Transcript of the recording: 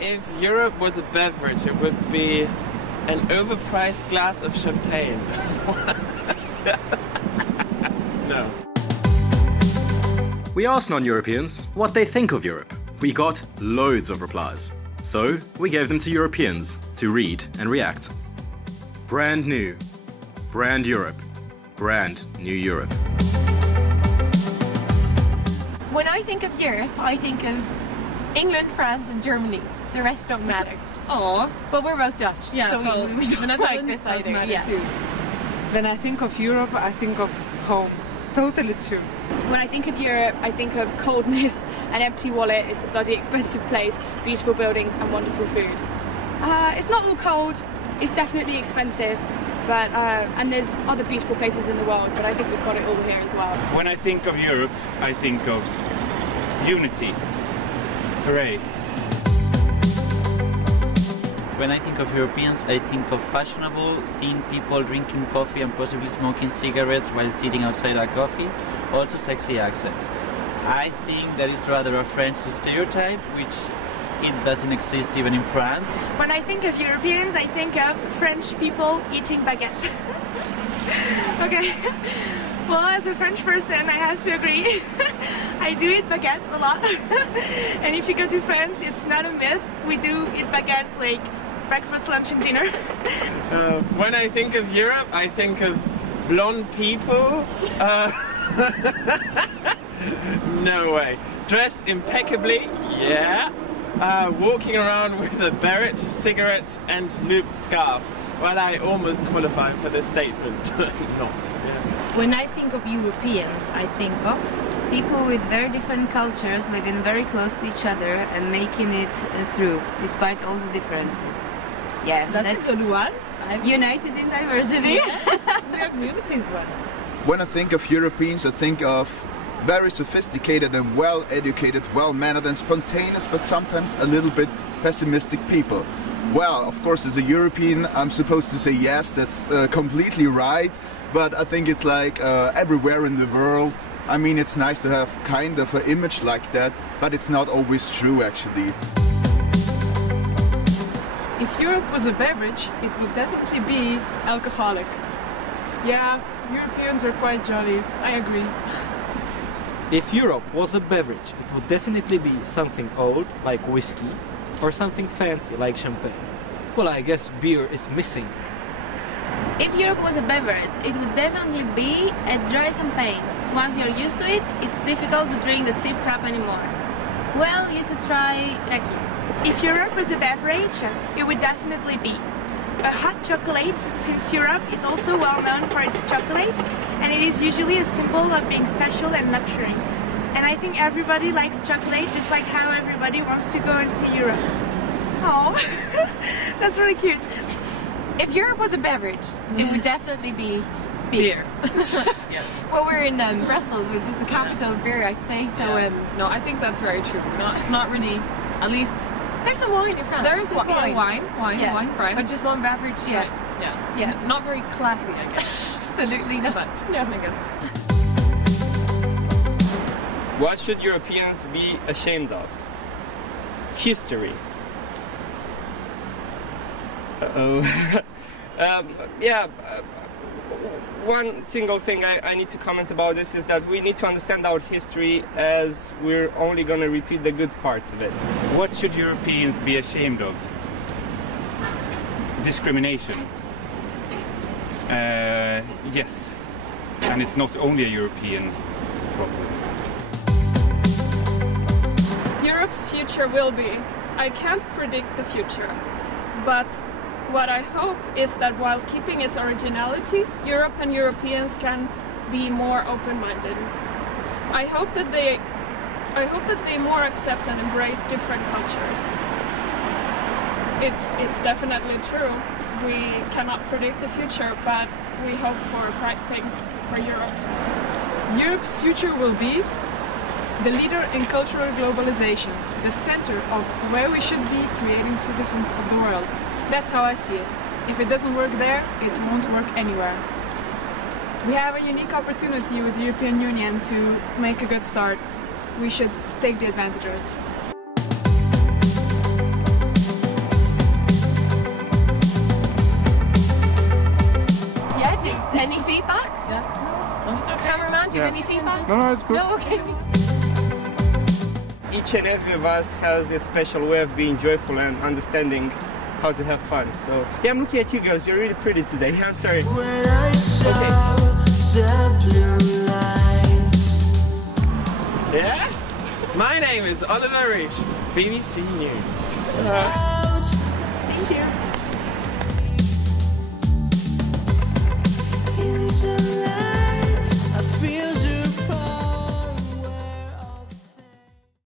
If Europe was a beverage, it would be an overpriced glass of champagne. No. We asked non-Europeans what they think of Europe. We got loads of replies. So we gave them to Europeans to read and react. Brand new. Brand Europe. Brand new Europe. When I think of Europe, I think of England, France and Germany. The rest don't matter. Oh, but we're both Dutch, yeah, so we don't like this either. Yeah. Too. When I think of Europe, I think of home. Totally true. When I think of Europe, I think of coldness, an empty wallet, it's a bloody expensive place, beautiful buildings and wonderful food. It's not all cold, it's definitely expensive, but and there's other beautiful places in the world, but I think we've got it all here as well. When I think of Europe, I think of unity. Hooray. When I think of Europeans, I think of fashionable, thin people drinking coffee and possibly smoking cigarettes while sitting outside a coffee, also sexy accents. I think that is rather a French stereotype, which it doesn't exist even in France. When I think of Europeans, I think of French people eating baguettes. Okay. Well, as a French person, I have to agree. I do eat baguettes a lot. And if you go to France, it's not a myth. We do eat baguettes like breakfast, lunch and dinner. When I think of Europe, I think of blonde people. No way. Dressed impeccably, yeah. Walking around with a beret, cigarette and looped scarf. Well, I almost qualify for this statement. Not. Yeah. When I think of Europeans, I think of people with very different cultures living very close to each other and making it through, despite all the differences. Yeah, that's a good one. United in diversity. Yeah, we agree with this one. When I think of Europeans, I think of very sophisticated and well-educated, well-mannered and spontaneous, but sometimes a little bit pessimistic people. Well, of course, as a European, I'm supposed to say yes, that's completely right, but I think it's like everywhere in the world. I mean, it's nice to have kind of an image like that, but it's not always true, actually. If Europe was a beverage, it would definitely be alcoholic. Yeah, Europeans are quite jolly, I agree. If Europe was a beverage, it would definitely be something old, like whiskey, or something fancy, like champagne. Well, I guess beer is missing. If Europe was a beverage, it would definitely be a dry champagne. Once you're used to it, it's difficult to drink the cheap crap anymore. Well, you should try raki. If Europe was a beverage, it would definitely be a hot chocolate, since Europe is also well known for its chocolate, and it is usually a symbol of being special and luxury. And I think everybody likes chocolate, just like how everybody wants to go and see Europe. Oh, that's really cute. If Europe was a beverage, it would definitely be beer. Yes. Well, we're in Brussels, which is the capital of beer, I'd say. So, no, I think that's very true. It's not really, at least. There's some wine in France. There's wine, right? But just one beverage, yeah. Yeah. Not very classy, I guess. Absolutely not. No, I guess. What should Europeans be ashamed of? History. One single thing I need to comment about this is that we need to understand our history as we're only going to repeat the good parts of it. What should Europeans be ashamed of? Discrimination. Yes. And it's not only a European problem. Europe's future will be. I can't predict the future, but what I hope is that while keeping its originality, Europe and Europeans can be more open-minded. I hope that they more accept and embrace different cultures. It's definitely true. We cannot predict the future, but we hope for bright things for Europe. Europe's future will be the leader in cultural globalization, the center of where we should be creating citizens of the world. That's how I see it. If it doesn't work there, it won't work anywhere. We have a unique opportunity with the European Union to make a good start. We should take the advantage of it. No, it's good. No, okay. Each and every of us has a special way of being joyful and understanding how to have fun. So yeah, I'm looking at you girls. You're really pretty today. I'm sorry. Okay. Yeah? My name is Oliver Reich, BBC News.